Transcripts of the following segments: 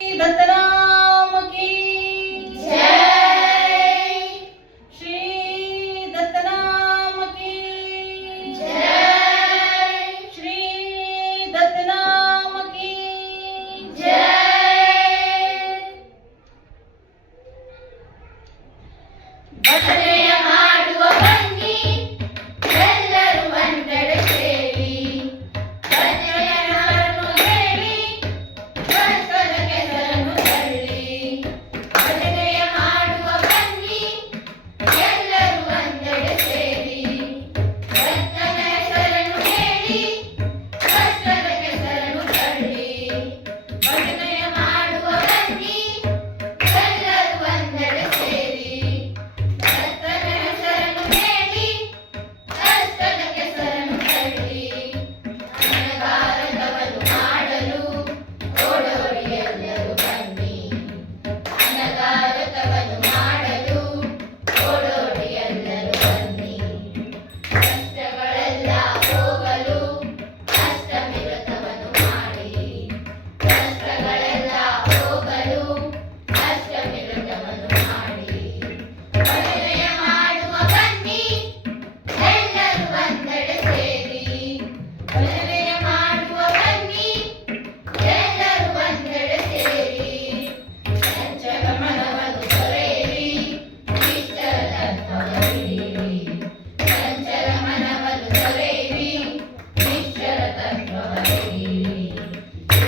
दत्तराम की जय। श्री दत्तराम की जय। श्री दत्तराम की जय। ಭಜನೆಯ ಮಾಡುವ ಬನ್ನಿ ಎಲ್ಲರೂ ಒಂದೆಡೆ ಸೇರಿ ಭಜನೆಯನ್ನು ಹೇಳಿ ಕಷ್ಟದ ಕೆಸರನ್ನು ತಳ್ಳಿ. ಭಜನೆಯ ಮಾಡುವ ಬನ್ನಿ ಎಲ್ಲರೂ ಒಂದೆಡೆ ಸೇರಿ ಕರ್ತನ ಹೆಸರನ್ನು ಹೇಳಿ ಕಷ್ಟದ ಕೆಸರನ್ನು ತಳ್ಳಿ. ಭಜನೆಯ ಮಾಡುವ ಬನ್ನಿ ಎಲ್ಲರೂ ಒಂದೆಡೆ ಸೇರಿ ಕರ್ತನ ಹೆಸರನ್ನು ಹೇಳಿ ಕಷ್ಟದ ಕೆಸರನ್ನು ತಳ್ಳಿ. ಅನಗಾರದವನು ಮಾಡಲು ಓಡೋಡಿ ಎಲ್ಲರೂ ಬನ್ನಿ. ಅನಗಾರದವನು ಮಾಡಲು ಓಡೋಡಿ ಎಲ್ಲರೂ ಬನ್ನಿ. ಕಷ್ಟಗಳೆಲ್ಲ ಹೋಗಲು ಅಷ್ಟಮಿರತವನ್ನು ಮಾಡಿ. ಕಷ್ಟಗಳೆಲ್ಲ ಹೋಗಲು ಅಷ್ಟಮಿರತವನ್ನು ಮಾಡಿ. ಭಜನೆಯ ಮಾಡುವ ಬನ್ನಿ ಎಲ್ಲರೂ ಒಂದೆಡೆ ಸೇರಿ ಭಜನೆಯ ಮಾಡುವ ಬನ್ನಿ ಎಲ್ಲರೂ ಒಂದೆಡೆ ಸೇರಿ. ಚಂಚಲ ಮನವನ್ನು ತೊರೆಯಿರಿ ಇಷ್ಟರ ತತ್ವವ ಹಿಡಿಯಿರಿ. ಚಂಚಲ ಮನವನ್ನು ತೊರೆಯಿರಿ ಇಷ್ಟರ ತತ್ವವ ಹಿಡಿಯಿರಿ.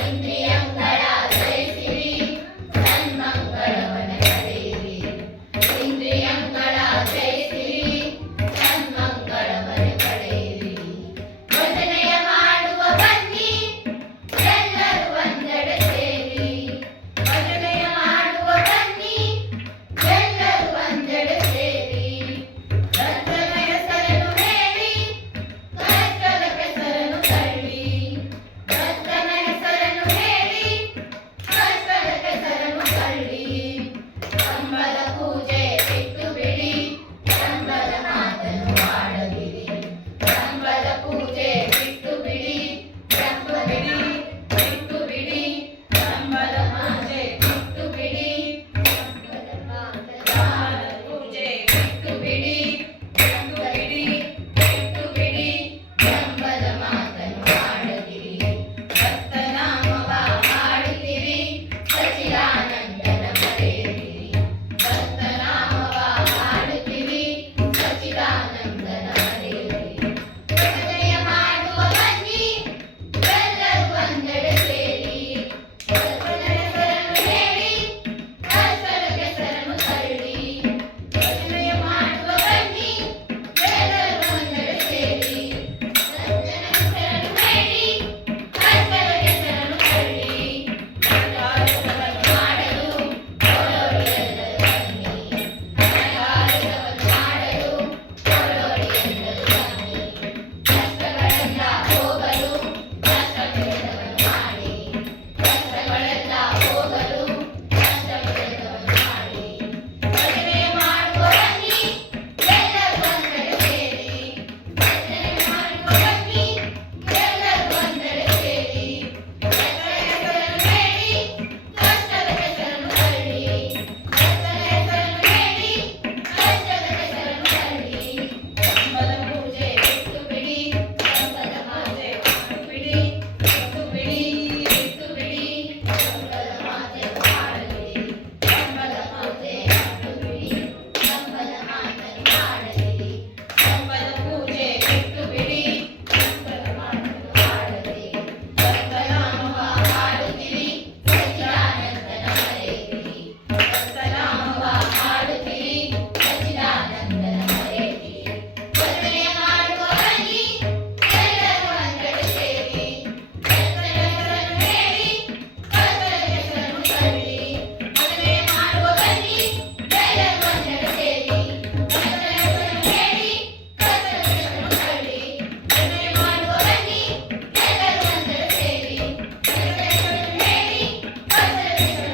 ಇಂದ್ರಿಯಗಳ ಜಯಿಸಿರಿ ಸನ್ಮಂಗಳವನ ಪಡೆಯಿರಿ. ಇಂದ್ರಿಯಗಳ ಜಯಿಸಿರಿ ಸನ್ಮಂಗಳವನ ಪಡೆಯಿರಿ. ಭಜನೆಯ ಮಾಡುವ ಬನ್ನಿ ಎಲ್ಲರೂ ಒಂದೆಡೆ ಸೇರಿ ಭಜನೆಯ ಮಾಡುವ ಬನ್ನಿ ಎಲ್ಲರೂ ಒಂದೆಡೆ ಸೇರಿ. ಕರ್ತನ ಹೆಸರನ್ನು ಹೇಳಿ ಕಷ್ಟದ ಕೆಸರನ್ನು ತಳ್ಳಿ. ಕರ್ತನ ಹೆಸರನ್ನು ಹೇಳಿ ಕಷ್ಟದ ಕೆಸರನ್ನು ತಳ್ಳಿ. ಕಂಬದ ಪೂಜೆ ಬಿಟ್ಟು ಬಿಡಿ ಕಂಬದ ಮಾತನ್ನು ಆಡದಿರಿ. ಕಂಬದ ಪೂಜೆ ಬಿಟ್ಟು ಬಿಡಿ ಬಿಟ್ಟು ಬಿಡಿ ಬಿಟ್ಟು ಬಿಡಿ. ಕಂಬದ ಪೂಜೆ ಬಿಟ್ಟು ಬಿಡಿ ಕಂಬದ ಪೂಜೆ ಬಿಟ್ಟು ಬಿಡಿ ಬಿಟ್ಟು ಬಿಡಿ ಬಿಟ್ಟು ಬಿಡಿ. ಕಂಬದ ಮಾತನ್ನು ಆಡದಿರಿ. ಭಕ್ತನಾಮವ ಹಾಡುತ್ತಿರಿ ಸಚಿದಾನಂದನ ಮರೆಯಿರಿ. ಭಕ್ತನಾಮವ ಹಾಡುತ್ತಿರಿ ಸಚಿದಾನಂದನ ಮರೆಯಿರಿ. ಭಜನೆಯ ಮಾಡುವ ಬನ್ನಿ ಎಲ್ಲರೂ ಒಂದೆಡೆ ಸೇರಿ ಕರ್ತನ ಹೆಸರನ್ನು ಹೇಳಿ ಕಷ್ಟದ ಕೆಸರನ್ನು ತಳ್ಳಿ. ಭಜನೆಯ ಮಾಡುವ ಬನ್ನಿ ಎಲ್ಲರೂ ಒಂದೆಡೆ ಸೇರಿ ಕರ್ತನ ಹೆಸರನ್ನು ಹೇಳಿ ಕಷ್ಟದ ಕೆಸರನ್ನು ತಳ್ಳಿ. ಅನಗಾರದವನು ಮಾಡಲು ಓಡೋಡಿ ಎಲ್ಲರೂ ಬನ್ನಿ. ಅನಗಾರದವನು ಮಾಡಲು ಓಡೋಡಿ ಎಲ್ಲರೂ ಬನ್ನಿ. ಕಷ್ಟಗಳೆಲ್ಲ ಹೋಗಲು ಅಷ್ಟಮಿರತವನ್ನು ಮಾಡಿ. ಕಷ್ಟಗಳೆಲ್ಲ ಹೋಗಲು ಅಷ್ಟಮಿರತವನ್ನು ಮಾಡಿ. ಭಜನೆಯ ಮಾಡುವ ಬನ್ನಿ ಎಲ್ಲರೂ ಒಂದೆಡೆ ಸೇರಿ ಭಜನೆಯ ಮಾಡುವ ಬನ್ನಿ ಎಲ್ಲರೂ ಒಂದೆಡೆ ಸೇರಿ ಕರ್ತನ ಹೆಸರನ್ನು ಹೇಳಿ ಕಷ್ಟದ ಕೆಸರನ್ನು ತಳ್ಳಿ. ಕರ್ತನ ಹೆಸರನ್ನು ಹೇಳಿ ಕಷ್ಟದ ಕೆಸರನ್ನು ತಳ್ಳಿ. ಕಂಬದ ಪೂಜೆ ಬಿಟ್ಟು ಬಿಡಿ ಕಂಬದ ಮಾತೆ ಬಿಟ್ಟು ಬಿಡಿ ಬಿಟ್ಟು ಬಿಡಿ ಬಿಟ್ಟು ಬಿಡಿ. ಕಂಬದ ಮಾತೆ ಆಡದಿರಿ. ಕಂಬದ ಮಾತೆ ಬಿಟ್ಟು ಬಿಡಿ ಕಂಬದ ಮಾತನ್ನು ಆಡದಿರಿ. ಕಂಬದ ಪೂಜೆ ಬಿಟ್ಟು ಬಿಡಿ ಕಂಬದ ಮಾತನ್ನು ಆಡದಿರಿ. ಭಕ್ತನಾಮವ ಹಾಡುತ್ತಿರಿ ಸಚ್ಚಿದಾನಂದನ ಮರೆಯಿರಿ. ಭಕ್ತನಾಮವ ಹಾಡುತ್ತಿರಿ ಸಚ್ಚಿದಾನಂದನ ಮರೆಯಿರಿ. ಭಜನೆಯ ಮಾಡುವ ಬನ್ನಿ ಎಲ್ಲರೂ ಒಂದೆಡೆ ಸೇರಿ ಕರ್ತನ ಹೆಸರನ್ನು ಹೇಳಿ ಕಷ್ಟದ ಕೆಸರನ್ನು ತಳ್ಳಿ. ಭಜನೆಯ ಮಾಡುವ ಬನ್ನಿ ಎಲ್ಲರೂ ಒಂದೆಡೆ ಸೇರಿ ಕರ್ತನ ಹೆಸರನ್ನು ಹೇಳಿ ಕಷ್ಟದ ಕೆಸರನ್ನು ತಳ್ಳಿ. ಭಜನೆಯ ಮಾಡುವ ಬನ್ನಿ ಎಲ್ಲರೂ ಒಂದೆಡೆ ಸೇರಿ ಕರ್ತನ ಹೆಸರನ್ನು ಹೇಳಿ ಕಷ್ಟದ ಕೆಸರನ್ನು